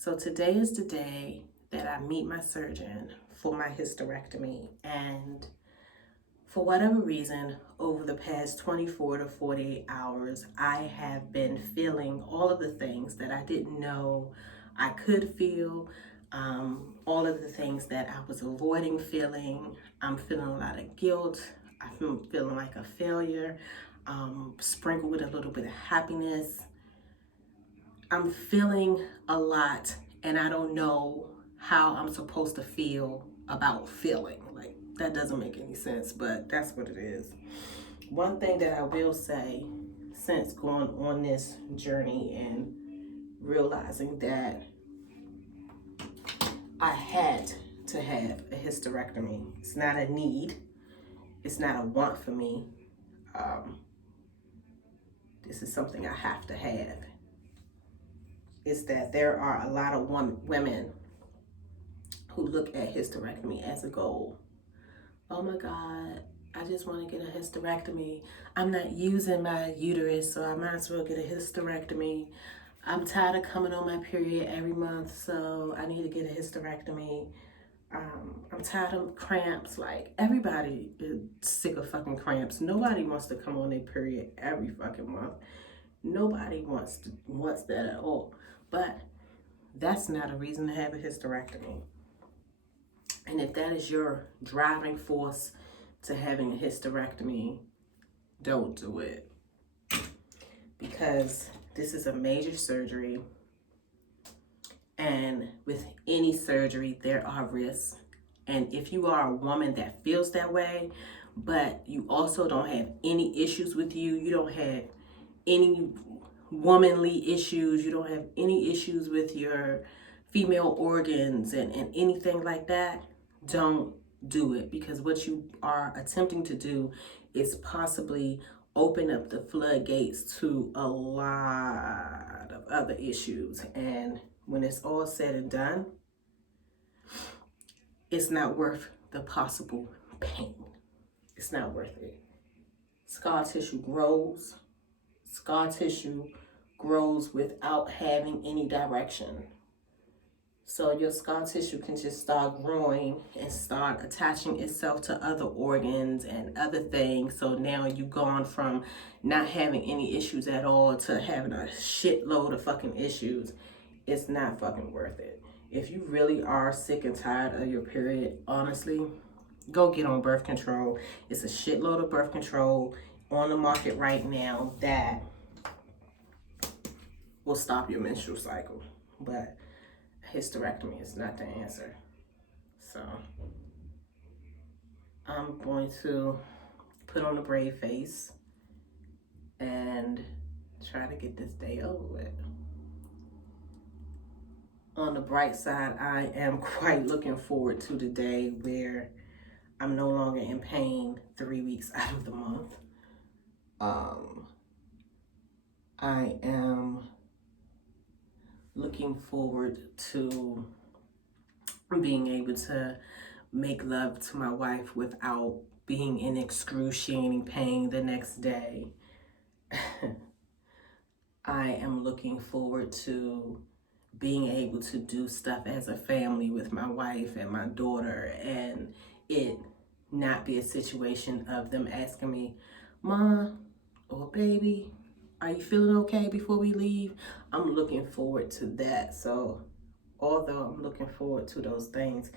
So today is the day that I meet my surgeon for my hysterectomy, and for whatever reason, over the past 24 to 48 hours, I have been feeling all of the things that I didn't know I could feel, all of the things that I was avoiding feeling. I'm feeling a lot of guilt. I'm feeling like a failure, sprinkled with a little bit of happiness. I'm feeling a lot, and I don't know how I'm supposed to feel about feeling. Like, that doesn't make any sense, but that's what it is. One thing that I will say, since going on this journey and realizing that I had to have a hysterectomy, it's not a need, it's not a want for me. This is something I have to have. Is that there are a lot of women who look at hysterectomy as a goal. Oh my God, I just want to get a hysterectomy. I'm not using my uterus, so I might as well get a hysterectomy. I'm tired of coming on my period every month, so I need to get a hysterectomy. I'm tired of cramps. Like, everybody is sick of fucking cramps. Nobody wants to come on their period every fucking month. Nobody wants that at all. But that's not a reason to have a hysterectomy. And if that is your driving force to having a hysterectomy, don't do it. Because this is a major surgery. And with any surgery, there are risks. And if you are a woman that feels that way, but you also don't have any issues with you don't have any womanly issues, you don't have any issues with your female organs and anything like that, don't do it. Because what you are attempting to do is possibly open up the floodgates to a lot of other issues. And when it's all said and done, it's not worth the possible pain. It's not worth it. Scar tissue grows. Scar tissue grows without having any direction. So your scar tissue can just start growing and start attaching itself to other organs and other things. So now you've gone from not having any issues at all to having a shitload of fucking issues. It's not fucking worth it. If you really are sick and tired of your period, honestly, go get on birth control. It's a shitload of birth control on the market right now that will stop your menstrual cycle. But hysterectomy is not the answer. So I'm going to put on a brave face and try to get this day over with. On the bright side, I am quite looking forward to the day where I'm no longer in pain 3 weeks out of the month. I am looking forward to being able to make love to my wife without being in excruciating pain the next day. I am looking forward to being able to do stuff as a family with my wife and my daughter, and it not be a situation of them asking me, "Mom," or "Baby, are you feeling okay before we leave?" I'm looking forward to that. So although I'm looking forward to those things,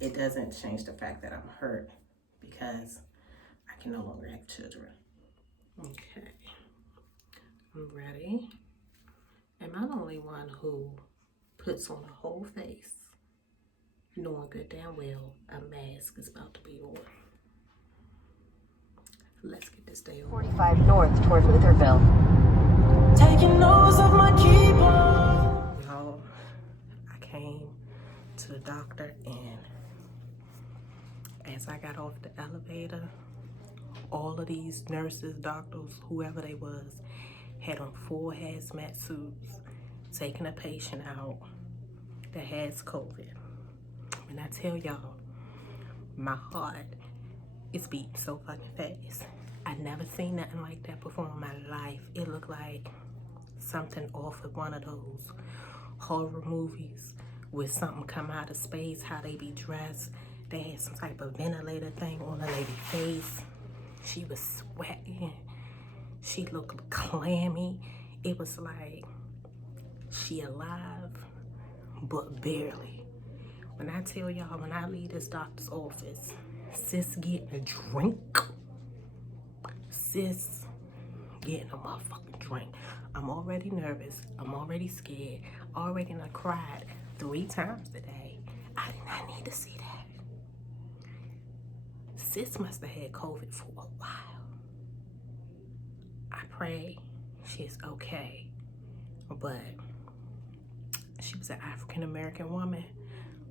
it doesn't change the fact that I'm hurt because I can no longer have children. Okay, I'm ready. Am I the only one who puts on a whole face knowing good damn well a mask is about to be on? Let's get this day over. 45 north toward Lutherville. Taking notes of my keyboard. Y'all, I came to the doctor, and as I got off the elevator, all of these nurses, doctors, whoever they was, had on full hazmat suits, taking a patient out that has COVID. And I tell y'all, my heart is beating so fucking fast. I never seen nothing like that before in my life. It looked like something off of one of those horror movies with something come out of space, how they be dressed. They had some type of ventilator thing on the lady's face. She was sweating. She looked clammy. It was like she alive, but barely. When I tell y'all, when I leave this doctor's office, sis getting a drink. Sis getting a motherfucking drink. I'm already nervous. I'm already scared. Already done cried 3 times today. I did not need to see that. Sis must have had COVID for a while. I pray she's okay. But she was an African American woman,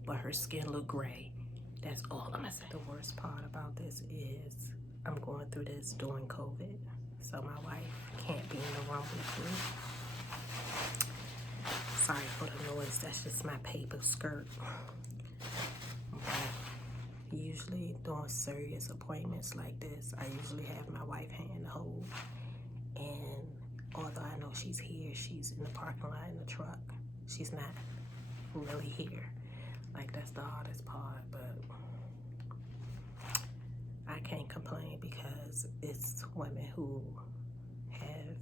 but her skin looked gray. That's all I'm gonna say. The worst part about this is I'm going through this during COVID, so my wife can't be in the room with me. Sorry for the noise, that's just my paper skirt. But usually during serious appointments like this, I usually have my wife hand to hold. And although I know she's here, she's in the parking lot in the truck. She's not really here. Like, that's the hardest part, but I can't complain because it's women who have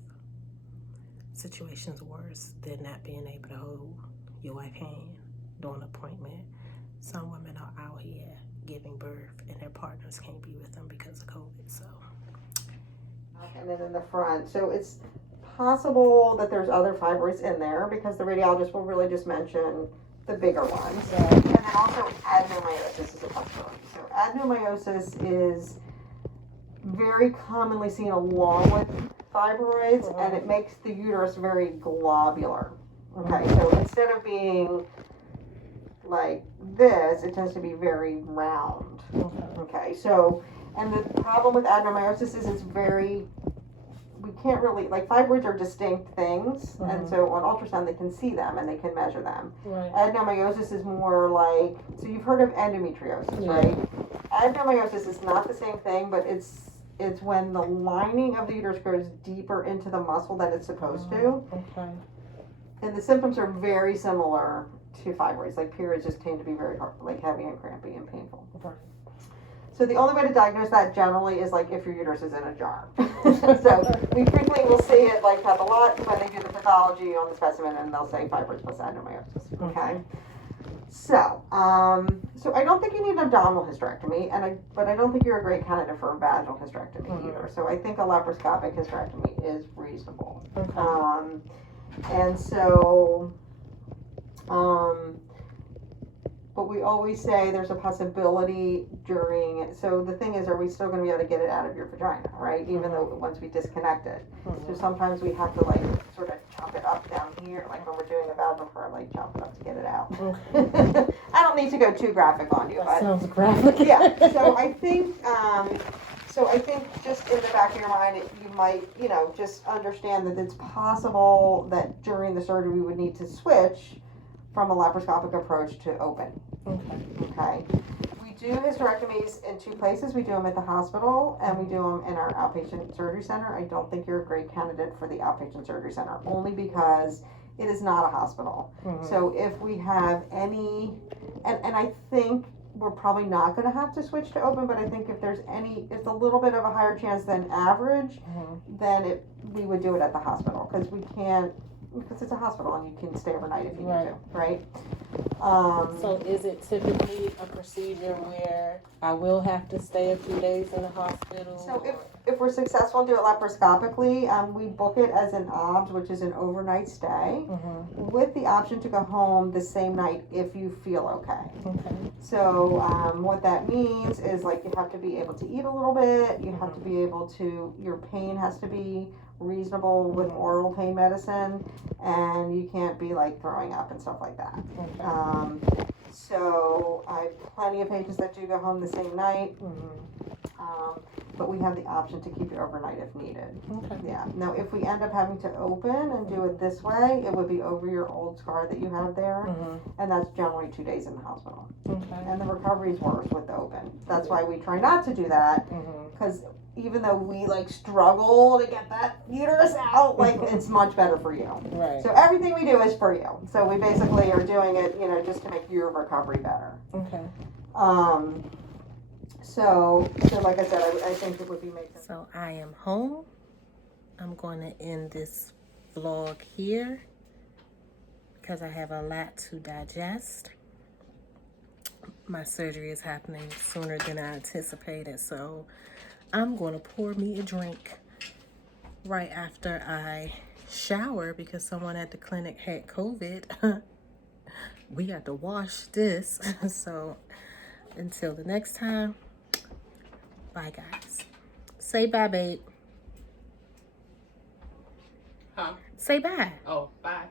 situations worse than not being able to hold your wife's hand during an appointment. Some women are out here giving birth and their partners can't be with them because of COVID, so. And then in the front, so it's possible that there's other fibroids in there because the radiologist will really just mention the bigger ones. Yeah. And then also adenomyosis is a possibility. So adenomyosis is very commonly seen along with fibroids, and it makes the uterus very globular. Okay, so instead of being like this, it tends to be very round. Okay, so, and the problem with adenomyosis is it's very, we can't really, like, fibroids are distinct things, and so on ultrasound they can see them and they can measure them. Right. Adenomyosis is more like, so you've heard of endometriosis, right? Adenomyosis is not the same thing, but it's when the lining of the uterus goes deeper into the muscle than it's supposed to. Okay. And the symptoms are very similar to fibroids. Like, periods just tend to be very hard, like heavy and crampy and painful. Okay. So the only way to diagnose that generally is like if your uterus is in a jar. So we frequently will see it like pathologic when they do the pathology on the specimen, and they'll say fibroids plus adenomyosis. Okay. So, so I don't think you need an abdominal hysterectomy, but I don't think you're a great candidate for a vaginal hysterectomy either. So I think a laparoscopic hysterectomy is reasonable. Okay. And so, but we always say there's a possibility during it. So the thing is, are we still going to be able to get it out of your vagina, right? Even though once we disconnect it. So sometimes we have to like sort of chop it up down here, like when we're doing a vaginal fur, like chop it up to get it out. I don't need to go too graphic on you, That but sounds graphic. yeah. So I think, just in the back of your mind, you might, just understand that it's possible that during the surgery we would need to switch from a laparoscopic approach to open. Okay. We do hysterectomies in 2 places. We do them at the hospital and we do them in our outpatient surgery center. I don't think you're a great candidate for the outpatient surgery center, only because it is not a hospital. So if we have any, and I think we're probably not going to have to switch to open, but I think if there's it's a little bit of a higher chance than average, then we would do it at the hospital because it's a hospital and you can stay overnight if you need to, right? So is it typically a procedure where I will have to stay a few days in the hospital? So if we're successful and do it laparoscopically, we book it as an OBS, which is an overnight stay, with the option to go home the same night if you feel okay. So what that means is, like, you have to be able to eat a little bit, you have to be able to, your pain has to be reasonable with oral pain medicine, and you can't be like throwing up and stuff like that. So I have plenty of patients that do go home the same night. But we have the option to keep you overnight if needed. Okay. Yeah. Now, if we end up having to open and do it this way, it would be over your old scar that you have there, and that's generally 2 days in the hospital. Okay. And the recovery is worse with the open. That's why we try not to do that, because even though we like struggle to get that uterus out, like it's much better for you. Right. So everything we do is for you. So we basically are doing it, you know, just to make your recovery better. Okay. So like I said, I think it would be making. So I am home. I'm going to end this vlog here because I have a lot to digest. My surgery is happening sooner than I anticipated, so I'm going to pour me a drink right after I shower because someone at the clinic had COVID. We have to wash this. So until the next time, bye guys. Say bye, babe. Huh? Say bye. Oh, bye.